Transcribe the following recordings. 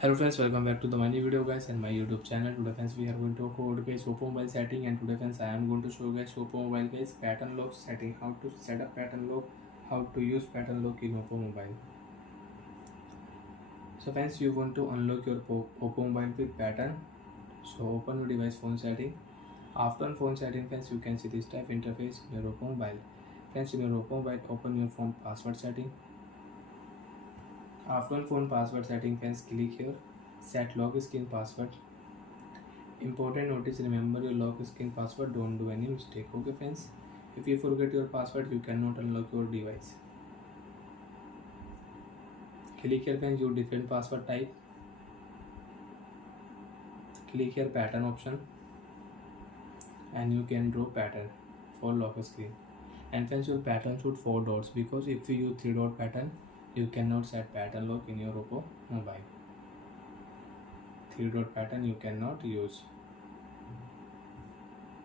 Hello friends, welcome back to the my new video guys and my YouTube channel. Today friends we are going to talk about guys Oppo mobile setting, and today friends I am going to show guys Oppo mobile guys pattern lock setting, how to set up pattern lock, how to use pattern lock in Oppo mobile. So friends, you want to unlock your Oppo mobile with pattern. So open your device phone setting. After phone setting friends, you can see this type interface in your Oppo mobile. Friends, in your Oppo mobile, open your phone password setting. After phone password setting friends, click here set lock screen password. Important notice, remember your lock screen password, don't do any mistake. Okay friends, if you forget your password you cannot unlock your device. Click here friends, your different password type. Click here pattern option and you can draw pattern for lock screen. And friends, your pattern should 4 dots, because if you use 3 dot pattern you cannot set pattern lock in your Oppo mobile. 3 dot pattern you cannot use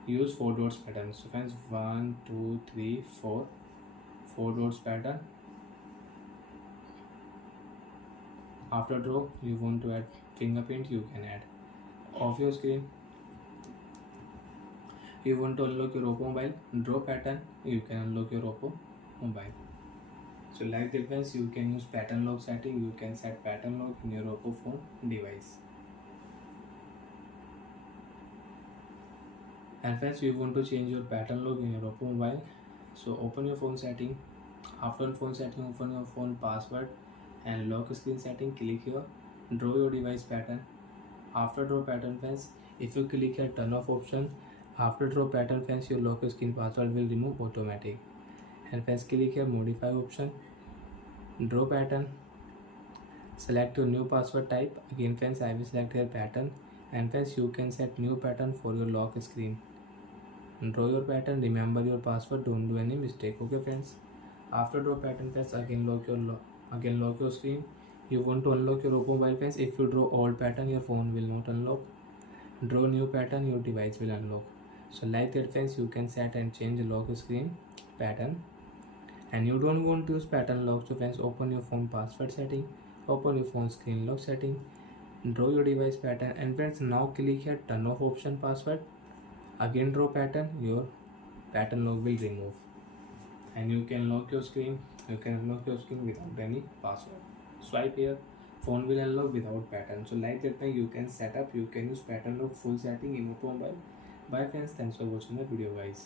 4 dots pattern. So friends, 1 2 3 4 4 dots pattern. After draw, you want to add fingerprint, you can add. Off your screen, you want to unlock your Oppo mobile, draw pattern, you can unlock your Oppo mobile. So like that friends, you can use pattern lock setting, you can set pattern lock in your Oppo phone device. And friends, you want to change your pattern lock in your Oppo mobile. So open your phone setting. After phone setting, open your phone password and lock screen setting, click here, draw your device pattern. After draw pattern friends, if you click here turn off option, after draw pattern friends, your lock screen password will remove automatic. And friends, click here modify option, draw pattern, select your new password type. Again friends, I will select here pattern, and friends, you can set new pattern for your lock screen. Draw your pattern, remember your password, don't do any mistake. Okay friends, after draw pattern friends, again lock your screen. You want to unlock your Oppo mobile friends, if you draw old pattern your phone will not unlock. Draw new pattern, your device will unlock. So like that friends, you can set and change the lock screen pattern. And you don't want to use pattern lock, so friends, open your phone password setting, open your phone screen lock setting, draw your device pattern, and friends, now click here turn off option password. Again draw pattern, your pattern lock will remove, and you can lock your screen, you can unlock your screen without any password. Swipe here, phone will unlock without pattern. So like that way you can set up, you can use pattern lock full setting in Oppo mobile. Bye friends, thanks for watching the video guys.